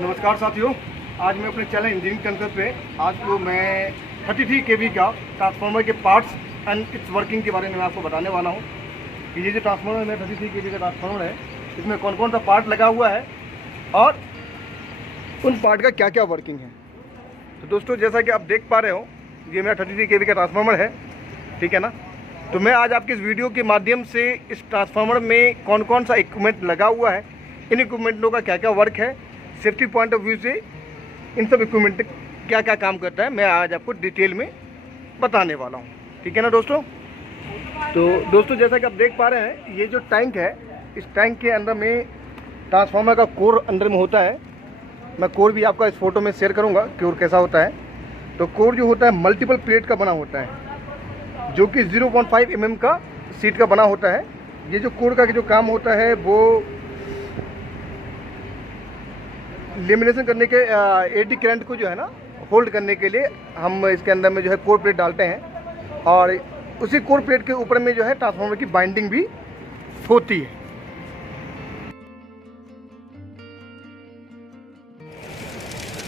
नमस्कार साथियों, आज मैं अपने चैनल इंजीनियरिंग कंसेप्ट पे आपको मैं 33 केवी का ट्रांसफार्मर के पार्ट्स एंड इट्स वर्किंग के बारे में आपको बताने वाला हूँ कि ये जो ट्रांसफार्मर है 33 केवी का ट्रांसफार्मर है, इसमें कौन कौन सा पार्ट लगा हुआ है और उन पार्ट का क्या क्या वर्किंग है। तो दोस्तों, जैसा कि आप देख पा रहे हो, ये मेरा 33 केवी का ट्रांसफार्मर है, ठीक है ना। तो मैं आज आपके इस वीडियो के माध्यम से इस ट्रांसफार्मर में कौन कौन सा इक्विपमेंट लगा हुआ है, इन इक्विपमेंटों का क्या क्या वर्क है, सेफ्टी पॉइंट ऑफ व्यू से इन सब इक्विपमेंट क्या क्या काम करता है, मैं आज आपको डिटेल में बताने वाला हूँ, ठीक है ना दोस्तों। तो दोस्तों, जैसा कि आप देख पा रहे हैं, ये जो टैंक है, इस टैंक के अंदर में ट्रांसफार्मर का कोर अंदर में होता है। मैं कोर भी आपका इस फोटो में शेयर करूँगा, कोर कैसा होता है। तो कोर जो होता है मल्टीपल प्लेट का बना होता है, जो कि 0.5 mm का सीट का बना होता है। ये जो कोर का जो काम होता है वो लेमिनेशन करने के एडी करंट को जो है ना होल्ड करने के लिए हम इसके अंदर में जो है कोर प्लेट डालते हैं, और उसी कोर प्लेट के ऊपर में जो है ट्रांसफार्मर की बाइंडिंग भी होती है।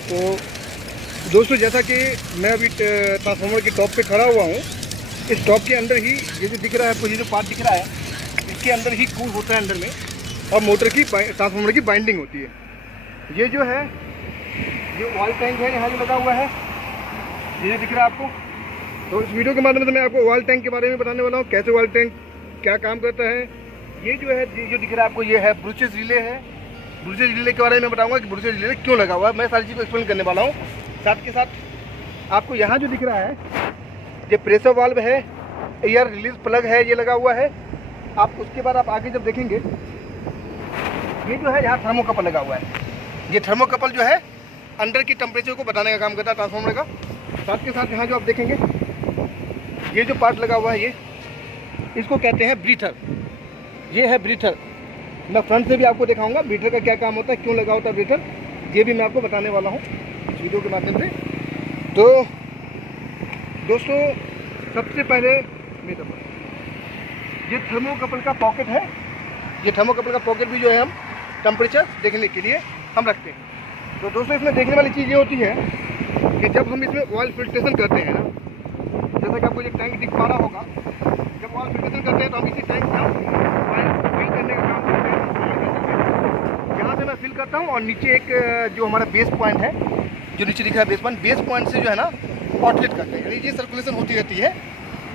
तो दोस्तों, जैसा कि मैं अभी ट्रांसफार्मर की टॉप पे खड़ा हुआ हूँ, इस टॉप के अंदर ही ये जो दिख रहा है आपको, ये जो पार्ट दिख रहा है, इसके अंदर ही कोर होता है अंदर में, और मोटर की ट्रांसफार्मर की बाइंडिंग होती है। ये जो है ये ऑयल टैंक है, यहाँ जो लगा हुआ है, ये दिख रहा है आपको। तो इस वीडियो के माध्यम से मैं आपको ऑयल टैंक के बारे में बताने वाला हूँ, कैसे ऑयल टैंक क्या काम करता है। ये जो है, जो दिख रहा है आपको, ये है ब्रूसेस रिले है। ब्रूसेस रिले के बारे में बताऊँगा कि ब्रूसेस रिले क्यों लगा हुआ है, मैं सारी चीज़ को एक्सप्लेन करने वाला हूँ। साथ के साथ आपको यहाँ जो दिख रहा है, ये प्रेशर वाल्व है, एयर रिलीज प्लग है, ये लगा हुआ है। आप उसके बाद आप आगे जब देखेंगे, ये जो है यहाँ थर्मोकपल लगा हुआ है। ये थर्मोकपल जो है अंदर की टेम्परेचर को बताने का काम करता है ट्रांसफार्मर का। साथ के साथ यहाँ जो आप देखेंगे, ये जो पार्ट लगा हुआ है, ये इसको कहते हैं ब्रीथर। ये है ब्रीथर। मैं फ्रंट से भी आपको दिखाऊंगा ब्रीथर का क्या काम होता है, क्यों लगा होता है ब्रीथर, ये भी मैं आपको बताने वाला हूँ इस वीडियो के माध्यम से। तो दोस्तों, सबसे पहले ये थर्मोकपल का पॉकेट है। ये थर्मोकपल का पॉकेट भी जो है हम टेम्परेचर देखने के लिए हम रखते हैं। तो दोस्तों, इसमें देखने वाली चीज़ ये होती है कि जब हम इसमें ऑयल फिल्ट्रेशन करते हैं ना, जैसा कि आपको ये टैंक दिख पा रहा होगा, जब ऑयल फिल्ट्रेशन करते हैं तो हम इसी टैंक में ऑयल फिल करने का काम करते हैं। यहाँ से मैं फिल करता हूँ, और नीचे एक जो हमारा बेस पॉइंट है, जो नीचे दिख रहा है बेस पॉइंट से जो है ना आउटलेट करते हैं, यानी ये सर्कुलेशन होती रहती है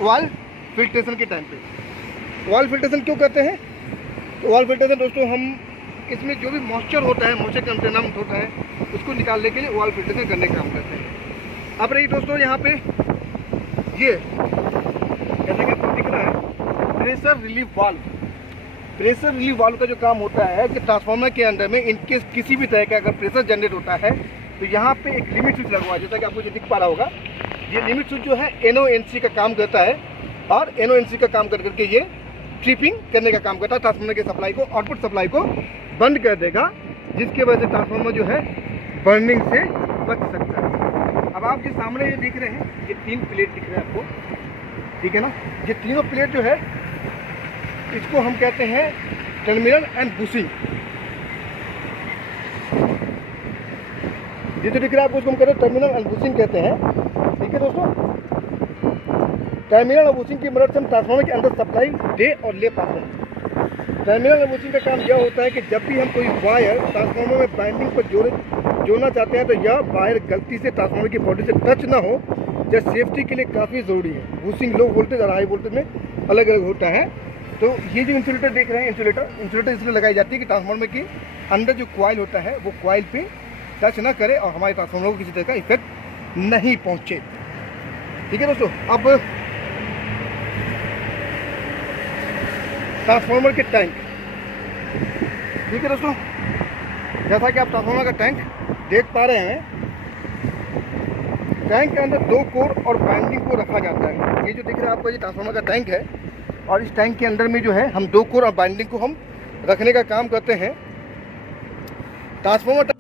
ऑयल फिल्ट्रेशन के टाइम पे। ऑयल फिल्ट्रेशन क्यों करते हैं? तो ऑयल फिल्ट्रेशन दोस्तों, हम इसमें जो भी मॉइस्चर होता है, मॉइस्चर कंटेनमेंट होता है, उसको निकालने के लिए ऑयल फिल्ट्रेशन करने का काम करते हैं। अब रही दोस्तों यहाँ पे ये जैसे कि आपको दिख रहा है pressure relief valve. Pressure relief valve का जो काम होता है कि ट्रांसफार्मर के अंदर में इनकेस किसी भी तरह का अगर प्रेशर जनरेट होता है, तो यहाँ पे एक लिमिट स्विच लगा हुआ है, जैसा कि आपको जो दिख पा रहा होगा। ये लिमिट स्विच जो है NONC का काम करता है, और NONC का काम कर करके ये ट्रिपिंग करने का काम करता है, ट्रांसफार्मर के सप्लाई को, आउटपुट सप्लाई को बंद कर देगा, जिसके वजह से ट्रांसफार्मर जो है बर्निंग से बच सकता है। अब आप जो सामने ये देख रहे हैं, ये 3 प्लेट दिख रहे हैं आपको, ठीक है ना। ये तीनों प्लेट जो है, इसको हम कहते हैं टर्मिनल एंड बुशिंग। ये जो दिख रहा है आपको, उसको हम कहते हैं टर्मिनल एंड बुशिंग कहते हैं, ठीक है दोस्तों। टर्मिनल और बुशिंग की मदद से हम ट्रांसफार्मर के अंदर सप्लाई दे और ले पाते हैं। टर्मिनल और बुशिंग का काम यह होता है कि जब भी हम कोई वायर ट्रांसफार्मर में बाइंडिंग पर जोड़ना चाहते हैं, तो यह वायर गलती से ट्रांसफार्मर की बॉडी से टच ना हो, यह सेफ्टी के लिए काफ़ी ज़रूरी है। बुशिंग लो वोल्टेज और हाई वोल्टेज में अलग अलग होता है। तो ये जो इंसुलेटर देख रहे हैं, इंसुलेटर इसलिए लगाई जाती है कि ट्रांसफार्मर के अंदर जो कॉइल होता है, वो कॉइल पे टच ना करे और हमारे ट्रांसफार्मर को किसी तरह का इफेक्ट नहीं पहुँचे, ठीक है दोस्तों। अब ट्रांसफार्मर के टैंक, ठीक है दोस्तों, जैसा कि आप ट्रांसफार्मर का टैंक देख पा रहे हैं, टैंक के अंदर 2 कोर और बाइंडिंग को रखा जाता है। ये जो दिख रहा है आपको, ये ट्रांसफार्मर का टैंक है, और इस टैंक के अंदर में जो है हम 2 कोर और बाइंडिंग को हम रखने का काम करते हैं। ट्रांसफार्मर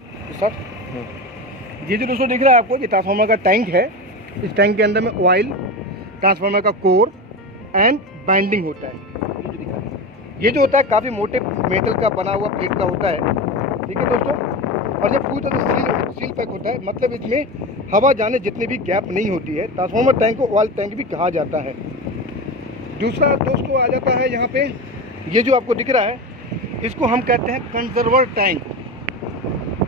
ये जो दोस्तों दिख रहा है आपको, ये ट्रांसफार्मर का टैंक है। इस टैंक के अंदर में ऑयल, ट्रांसफार्मर का कोर एंड बाइंडिंग होता है। ये जो होता है काफ़ी मोटे मेटल का बना हुआ प्लेट का होता है, ठीक है दोस्तों। और जब पूरी तरह से सील पैक होता है, मतलब इसमें हवा जाने जितनी भी गैप नहीं होती है। ट्रांसफार्मर टैंक को ऑयल टैंक भी कहा जाता है। दूसरा दोस्तों आ जाता है यहाँ पे, ये जो आपको दिख रहा है इसको हम कहते हैं कंजर्वर टैंक।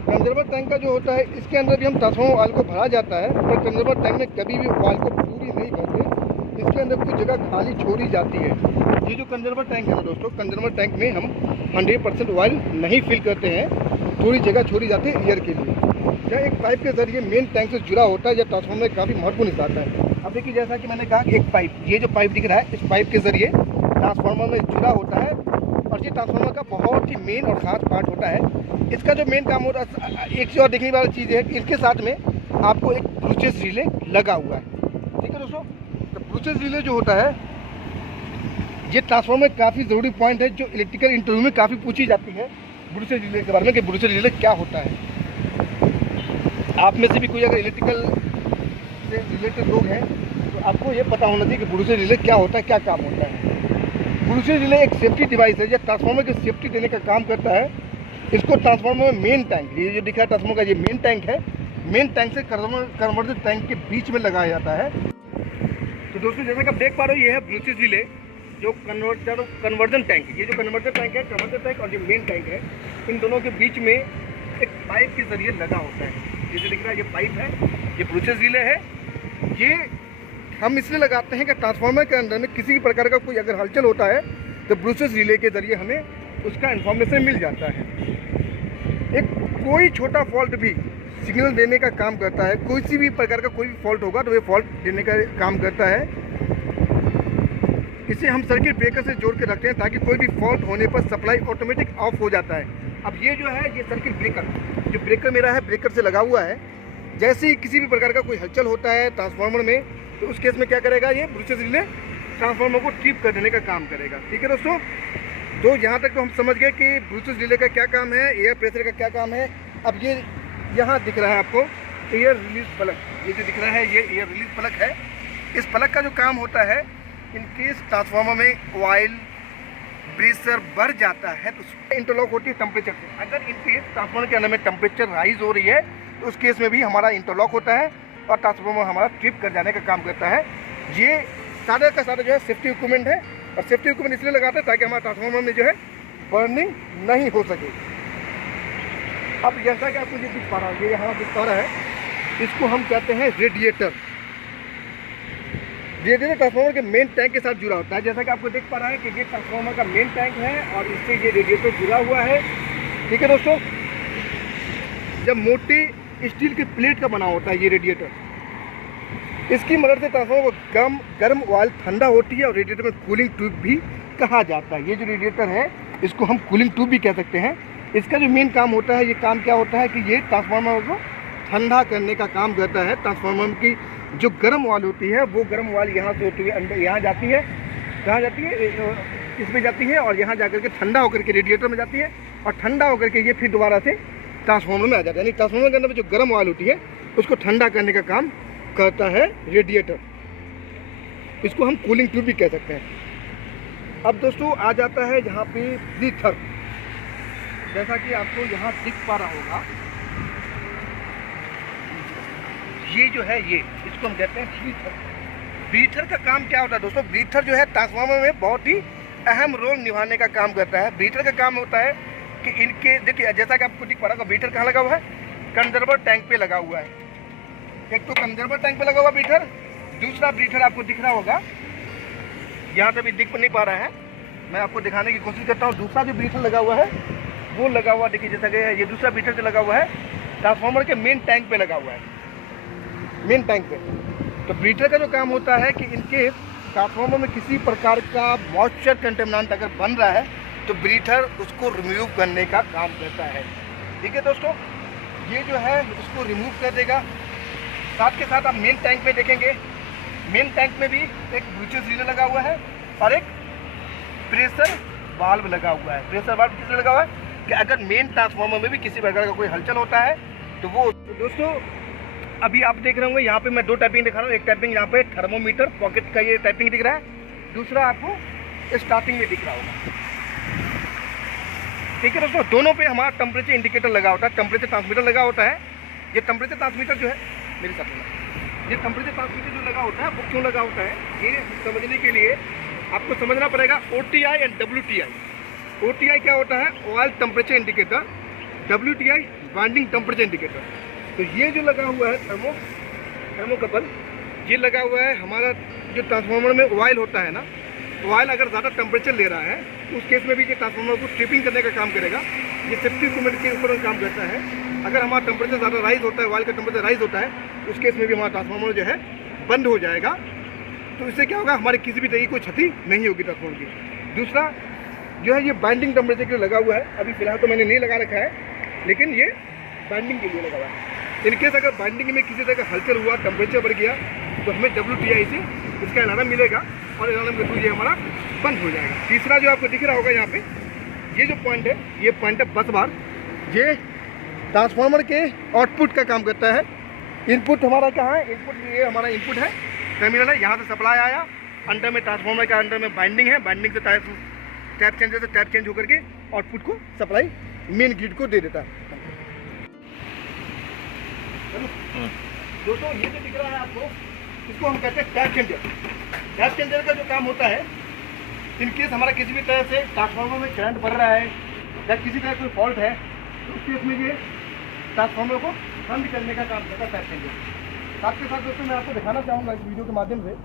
कंजर्वर टैंक का जो होता है, इसके अंदर भी हम ट्रांसफार्मर ऑयल को भरा जाता है, पर कंजर्वर टैंक में कभी भी ऑयल को पूरी नहीं भरते, इसके अंदर कुछ जगह खाली छोड़ी जाती है। ये जो कंजर्वर टैंक है ना दोस्तों, कंजर्वर टैंक में हम 100% ऑयल नहीं फिल करते हैं, थोड़ी जगह छोड़ी जाती है एयर के लिए। यह एक पाइप के जरिए मेन टैंक से जुड़ा होता है, यह ट्रांसफार्मर में काफ़ी महत्वपूर्ण हिस्सा आता है। अब देखिए, जैसा कि मैंने कहा कि एक पाइप, ये जो पाइप दिख रहा है, इस पाइप के जरिए ट्रांसफार्मर में जुड़ा होता है, और ये ट्रांसफार्मर का बहुत ही मेन और ख़ास पार्ट होता है। इसका जो मेन काम होता है, एक चीज़ और देखने वाली चीज़ है कि इसके साथ में आपको एक ब्रूचेस रिले लगा हुआ है। ठीक है दोस्तों, तो ब्रूचेस रिले जो होता है, ये ट्रांसफार्मर में काफ़ी ज़रूरी पॉइंट है, जो इलेक्ट्रिकल इंटरव्यू में काफ़ी पूछी जाती है ब्रूचेस रिले के बारे में, कि ब्रूचेस रिले क्या होता है। आप में से भी कोई अगर इलेक्ट्रिकल से रिलेटेड लोग हैं तो आपको ये पता होना चाहिए कि ब्रूचेस रिले क्या होता है, क्या काम होता है। ब्रूचेस रिले एक सेफ्टी डिवाइस है, जो ट्रांसफार्मर की सेफ्टी देने का काम करता है। इसको ट्रांसफार्मर में मेन टैंक, ये जो दिखा है ट्रांसफार्मर का, ये मेन टैंक है, मेन टैंक से कन्वर्जन टैंक के बीच में लगाया जाता है। तो दोस्तों, जैसा कि आप देख पा रहे हो, ये है ब्रूचेस रिले जो कन्वर्जन टैंक है। ये जो कन्वर्जन टैंक है, कन्वर्जन टैंक और जो मेन टैंक है, इन दोनों के बीच में एक पाइप के जरिए लगा होता है। ये जो दिख रहा है, ये पाइप है, ये ब्रूचेस रिले है। ये हम इसलिए लगाते हैं कि ट्रांसफार्मर के अंदर में किसी भी प्रकार का कोई अगर हलचल होता है तो ब्रूचेस रिले के जरिए हमें उसका इन्फॉर्मेशन मिल जाता है। एक कोई छोटा फॉल्ट भी सिग्नल देने का काम करता है, कोई सी भी प्रकार का कोई भी फॉल्ट होगा तो ये फॉल्ट देने का काम करता है। इसे हम सर्किट ब्रेकर से जोड़ के रखते हैं, ताकि कोई भी फॉल्ट होने पर सप्लाई ऑटोमेटिक ऑफ हो जाता है। अब ये जो है, ये सर्किट ब्रेकर, जो ब्रेकर मेरा है, ब्रेकर से लगा हुआ है। जैसे ही किसी भी प्रकार का कोई हलचल होता है ट्रांसफार्मर में, तो उस केस में क्या करेगा, ये ब्रूचेस रिले ट्रांसफार्मर को ट्रिप कर देने का काम करेगा। ठीक है दोस्तों, तो यहाँ तक तो हम समझ गए कि ब्रूचेस रिले का क्या काम है, एयर प्रेशर का क्या काम है। अब ये यहाँ दिख रहा है आपको एयर रिलीज प्लग, ये जो दिख रहा है ये एयर रिलीज प्लग है। इस प्लग का जो काम होता है, इन केस ट्रांसफार्मर में ऑयल प्रेशर बढ़ जाता है तो इंटरलॉक होती है टेम्परेचर से। अगर इन केस ट्रांसफार्मर के अंदर में टेम्परेचर राइज हो रही है तो उस केस में भी हमारा इंटरलॉक होता है और ट्रांसफार्मर हमारा ट्रिप कर जाने का काम करता है। ये सारा का सारा जो है सेफ्टी इक्विपमेंट है, और सेफ्टी इक्विपमेंट इसलिए लगाते हैं ताकि हमारे ट्रांसफार्मर में जो है बर्निंग नहीं हो सके। अब जैसा कि आपको ये दिख पा रहा है, ये यहाँ दिख पा रहा है, इसको हम कहते हैं रेडिएटर। रेडिएटर ट्रांसफार्मर के मेन टैंक के साथ जुड़ा होता है। जैसा कि आपको देख पा रहा है कि ये ट्रांसफार्मर का मेन टैंक है और इससे ये रेडिएटर जुड़ा हुआ है। ठीक है दोस्तों, जब मोटी स्टील की प्लेट का बना होता है ये रेडिएटर, इसकी मदद से ट्रांसफार्मर को गर्म ऑयल ठंडा होती है, और रेडिएटर में कूलिंग ट्यूब भी कहा जाता है। ये जो रेडिएटर है, इसको हम कूलिंग ट्यूब भी कह सकते हैं। इसका जो मेन काम होता है, ये काम क्या होता है कि ये ट्रांसफार्मर को ठंडा करने का काम करता है। ट्रांसफार्मर की जो गर्म ऑयल होती है, वो गर्म ऑयल यहाँ से होती है अंदर, यहाँ जाती है, कहाँ जाती है, इसमें जाती है, और यहाँ जाकर के ठंडा होकर के रेडिएटर में जाती है, और ठंडा होकर के ये फिर दोबारा से ट्रांसफार्मर में आ जाता है। यानी ट्रांसफार्मर के अंदर जो गर्म ऑयल होती है उसको ठंडा करने का काम करता है रेडिएटर। इसको हम कूलिंग ट्यूब भी कह सकते हैं। अब दोस्तों आ जाता है यहाँ पे ब्रीथर। जैसा कि आपको यहाँ दिख पा रहा होगा, ये जो है, ये इसको हम कहते हैं ब्रीथर। ब्रीथर का काम क्या होता है दोस्तों? ब्रीथर जो है ट्रांसफार्मर में बहुत ही अहम रोल निभाने का काम करता है। ब्रीथर का काम होता है कि इनके, देखिए जैसा कि आपको दिख पा रहा होगा, ब्रीथर कहाँ लगा हुआ है, कंजर्वर टैंक पे लगा हुआ है। एक तो कंजर्वर टैंक पे लगा हुआ ब्रीथर, दूसरा ब्रीथर आपको दिख रहा होगा, यहाँ से भी दिख नहीं पा रहा है, मैं आपको दिखाने की कोशिश करता हूँ। दूसरा जो ब्रीथर लगा हुआ है वो लगा हुआ, देखिए जैसा कि ये दूसरा ब्रीथर जो लगा हुआ है ट्रांसफार्मर के मेन टैंक पे लगा हुआ है, मेन टैंक पे। तो ब्रीथर का जो काम होता है कि इनके ट्रांसफार्मर में किसी प्रकार का मॉइस्चर कंटेमिनेंट अगर बन रहा है तो ब्रीथर उसको रिमूव करने का काम करता है। ठीक है दोस्तों, ये जो है उसको रिमूव कर देगा। साथ के साथ आप मेन टैंक में देखेंगे, मेन टैंक में भी एक ब्रूचेस रिले लगा हुआ है और एक प्रेशर वाल्व लगा हुआ है। प्रेशर वाल्व किस लिए लगा हुआ है कि अगर मेन ट्रांसफार्मर में भी किसी प्रकार का कोई हलचल होता है तो वो। तो दोस्तों अभी आप देख रहे होंगे यहाँ पे मैं दो टैपिंग दिखा रहा हूँ। एक टैपिंग यहाँ पे थर्मोमीटर पॉकेट का ये टैपिंग दिख रहा है, दूसरा आपको स्टार्टिंग में दिख रहा होगा। ठीक है दोस्तों, दोनों पे हमारा टेम्परेचर इंडिकेटर लगा होता है, टेम्परेचर ट्रांसमीटर लगा होता है। ये टेम्परेचर ट्रांसमीटर जो है मेरे साथ में, ये टेम्परेचर ट्रांसमीटर जो लगा होता है वो क्यों लगा होता है, ये समझने के लिए आपको समझना पड़ेगा OTI एंड WTI। OTI क्या होता है, oil temperature indicator, WTI binding temperature indicator. तो ये जो लगा हुआ है थर्मोकपल, ये लगा हुआ है हमारा जो ट्रांसफार्मर में ऑयल होता है ना, ऑयल अगर ज़्यादा टेम्परेचर ले रहा है तो उस केस में भी ये ट्रांसफार्मर को ट्रिपिंग करने का काम करेगा। ये सेफ्टी इक्विपमेंट के ऊपर काम करता है। अगर हमारा टेम्परेचर ज़्यादा राइज होता है, ऑयल का टेम्परेचर राइज होता है, उस केस में भी हमारा ट्रांसफार्मर जो है बंद हो जाएगा। तो इससे क्या होगा, हमारी किसी भी तरह की कोई क्षति नहीं होगी ट्रांसफार्मर की। दूसरा जो है ये बाइंडिंग टेम्परेचर के लिए लगा हुआ है। अभी फिलहाल तो मैंने नहीं लगा रखा है, लेकिन ये बाइंडिंग के लिए लगा हुआ है। इनकेस अगर बाइंडिंग में किसी तरह का हलचल हुआ, टेम्परेचर बढ़ गया, तो हमें WTI से इसका अलार्म मिलेगा और अलार्म के थ्रू ये हमारा बंद हो जाएगा। तीसरा जो आपको दिख रहा होगा यहाँ पे, ये जो पॉइंट है, ये पॉइंट है बस बार। ये ट्रांसफार्मर के आउटपुट का काम करता है। इनपुट हमारा कहाँ है, इनपुट ये हमारा इनपुट है, टर्मिनल है, यहाँ से सप्लाई आया, अंडर में ट्रांसफार्मर का अंडर में बाइंडिंग है, बाइंडिंग से टैप चेंजर से टैप चेंज होकर के आउटपुट को सप्लाई मेन ग्रिड को दे देता है। दोस्तों ये जो दिख रहा है आपको, इसको हम कहते हैं टैप चेंजर। टैप चेंजर का जो काम होता है, इनकेस हमारा किसी भी तरह से ट्रांसफार्मर में करंट बढ़ रहा है या किसी तरह कोई फॉल्ट है, तो उस केस में ये ट्रांसफार्मर को बंद करने का काम करता है टैप चेंजर। साथ के साथ दोस्तों मैं आपको दिखाना चाहूँगा इस वीडियो के माध्यम से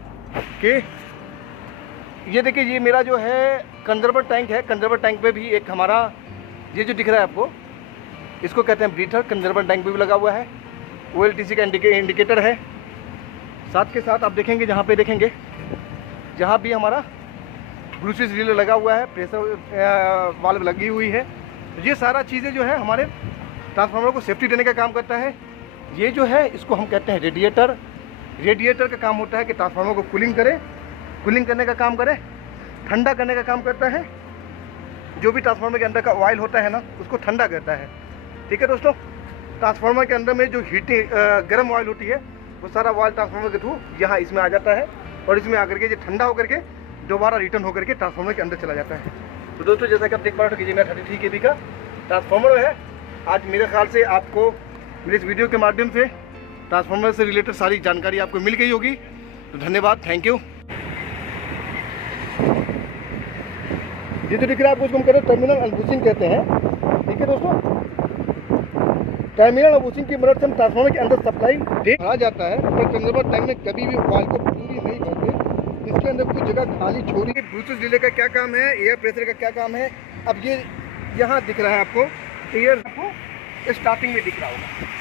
कि ये देखिए, ये मेरा जो है कंजर्वर टैंक है। कंजर्वर टैंक पे भी एक हमारा ये जो दिख रहा है आपको, इसको कहते हैं ब्रीथर। कंजर्वर टैंक पे भी लगा हुआ है, OLTC का इंडिकेटर है। साथ के साथ आप देखेंगे, जहाँ पे देखेंगे जहाँ भी हमारा ब्लूटूथ रिले लगा हुआ है, प्रेशर वाल्व लगी हुई है। ये सारा चीज़ें जो है हमारे ट्रांसफार्मर को सेफ्टी देने का काम करता है। ये जो है इसको हम कहते हैं रेडिएटर। रेडिएटर का काम होता है कि ट्रांसफार्मर को कूलिंग करे, कूलिंग करने का काम करे, ठंडा करने का काम करता है। जो भी ट्रांसफार्मर के अंदर का ऑयल होता है ना, उसको ठंडा करता है। ठीक है दोस्तों, ट्रांसफार्मर के अंदर में जो हीटिंग गर्म ऑयल होती है, वो सारा ऑयल ट्रांसफार्मर के थ्रू यहाँ इसमें आ जाता है और इसमें आकर के ये ठंडा होकर के दोबारा रिटर्न होकर के ट्रांसफार्मर के अंदर चला जाता है। तो दोस्तों जैसा कि आप देख पा रहे हो कि ये मेरा 33 kV का ट्रांसफार्मर है। आज मेरे ख्याल से आपको मेरे इस वीडियो के माध्यम से ट्रांसफार्मर से रिलेटेड सारी जानकारी आपको मिल गई होगी। तो धन्यवाद, थैंक यू। ये जो दिख रहा है आपको, उसको हम कहते हैं टर्मिनल अनबूसिंग कहते हैं। ठीक है दोस्तों, टर्मिनल अनबूसिंग की मदद से हम ट्रांसफार्मर के अंदर सप्लाई भरा जाता है, पर कंजर्वर टैंक में कभी भी ऑयल को पूरी नहीं भरते, इसके अंदर कुछ जगह खाली छोड़ी। ब्लूटूथ रिले का क्या काम है, एयर प्रेशर का क्या काम है, अब ये यहाँ दिख रहा है आपको, एयर आपको स्टार्टिंग में दिख रहा होगा।